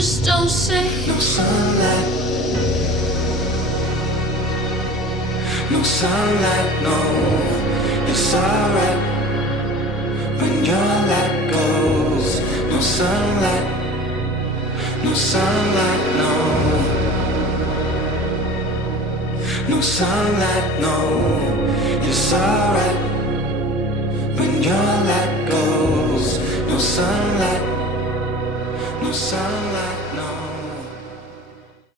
just don't say no sunlight, no sunlight, no. It's alright when your light goes. No sunlight, no sunlight, no. No sunlight, no. It's alright when your light goes. No sunlight, no sunlight, no.